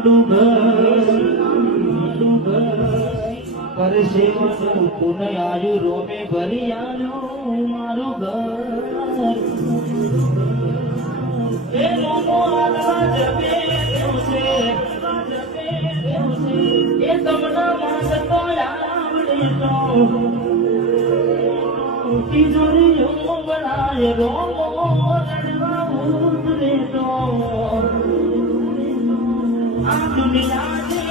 મારું ઘર પરસેવાનું પુનઃ આયુ રોમે ભરી આવ્યો મારું ઘર એ રોમો આલવા જમે છે એ તમને માંગતો આવડે તો તિજોરીઓ બનાય રોમો રડવા ઉતરે તો આ દુનિયા